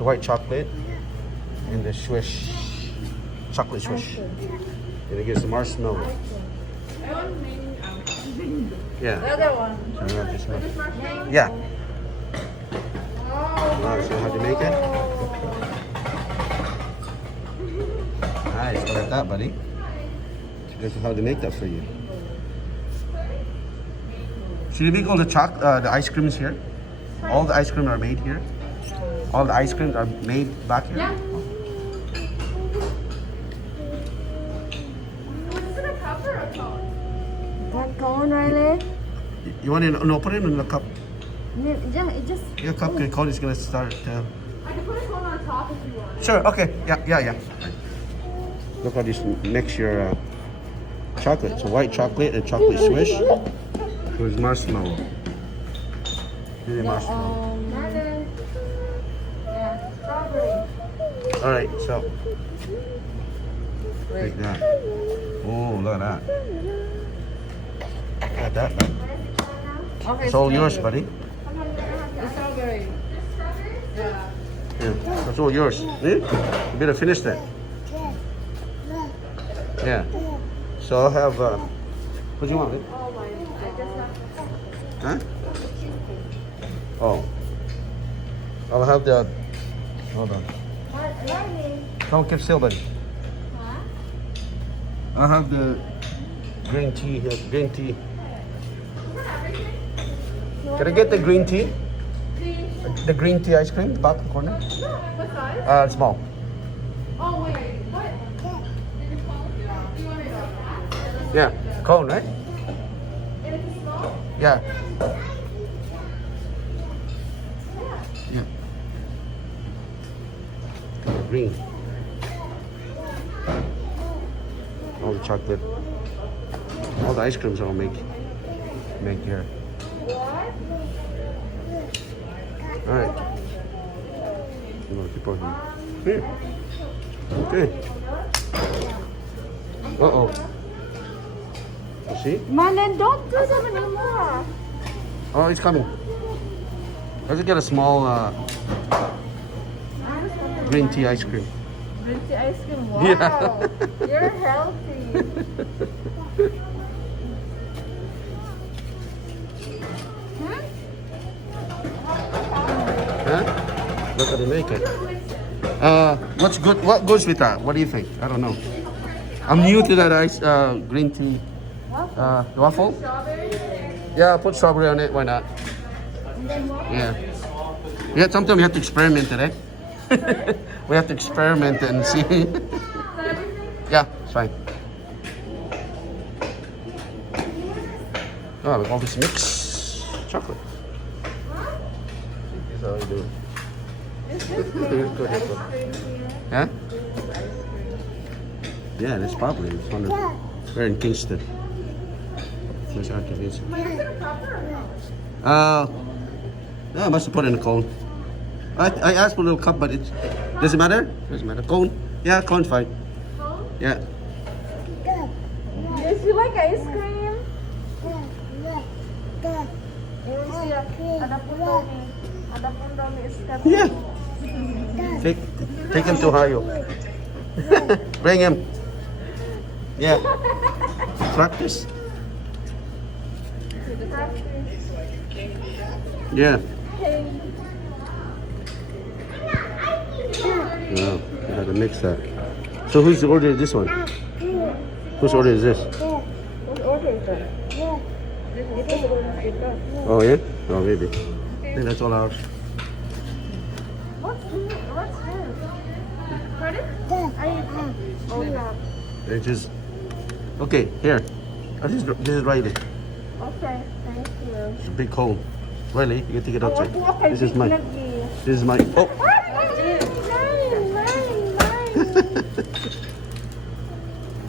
the white chocolate and the swish, chocolate swish. And it gives the marshmallow. I want main, Yeah. the other one. So we have this one. This marshmallow? Yeah. Oh, Alright, so how do you make it? Nice, look at that, buddy. This is how they make that for you. Should you make all the ice creams here? All the ice cream are made here? All the ice creams are made back here? Yeah. Is it a cup or a cone? That cone, Riley? You want to, no, put it in the cup. Yeah, it just. Your cupcake cone is going to start. I can put a cone on top if you want. Sure, okay. Yeah. Look how this mix your chocolate. So white chocolate and chocolate swish. With marshmallow. Really marshmallow. Melon. Yeah, strawberry. Alright, so. Take that. Oh, look at that. Look at that. Okay. It's all yours, buddy. The strawberry. Yeah. Yeah, that's all yours. See? You better finish that. Yeah. So I'll have, what do you want, babe? Oh my, I just have Huh? Oh. I'll have the, hold on. Don't keep still, buddy. I'll have the green tea here, green tea. Can I get the green tea? The green tea ice cream, the bottom corner? What size? Small. Oh wait, what? You want it on? Yeah, cone, right? And it's small? Yeah. Yeah. Green. All the chocolate. All the ice creams I'll make here. Alright. I'm gonna keep on here. Okay. Uh-oh. You see? Melon, don't do them anymore. Oh, it's coming. Let's get a small green tea ice cream. Green tea ice cream. Wow. Yeah. You're healthy. Huh? Look how they make it. What's good? What goes with that? What do you think? I don't know. I'm new to that ice green tea. Waffle? Yeah, put strawberry on it. Why not? Yeah. Yeah, sometimes we have to experiment it, eh? We have to experiment it and see. Yeah, it's fine. Oh, with all this mix chocolate. This is how you do it. Huh? Yeah, that's probably it's one of we're in Kingston. That's how convenient. No, I must have put it in a cone. I asked for a little cup, but it doesn't matter. Doesn't matter. Cone. Yeah, cone's fine. Yeah. Does you like ice cream? Ada pun Domi is coming. Yeah. Take him to Ohio. Bring him. Yeah. Practice. Yeah. Wow, I gotta mix that. So who's ordered this one? Whose order is this? Oh yeah? Oh maybe. I think that's all ours. What's this? Pardon? Oh, yeah. They just okay, here. This is Riley. Okay, thank you. It's a big cone. Riley, you can take it outside. Okay, This is mine. lagi. This is mine. Oh!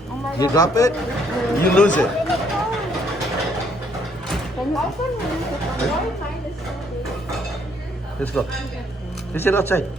Oh my You God. drop it, you lose it. Can you open it? Let's go. Let's get outside.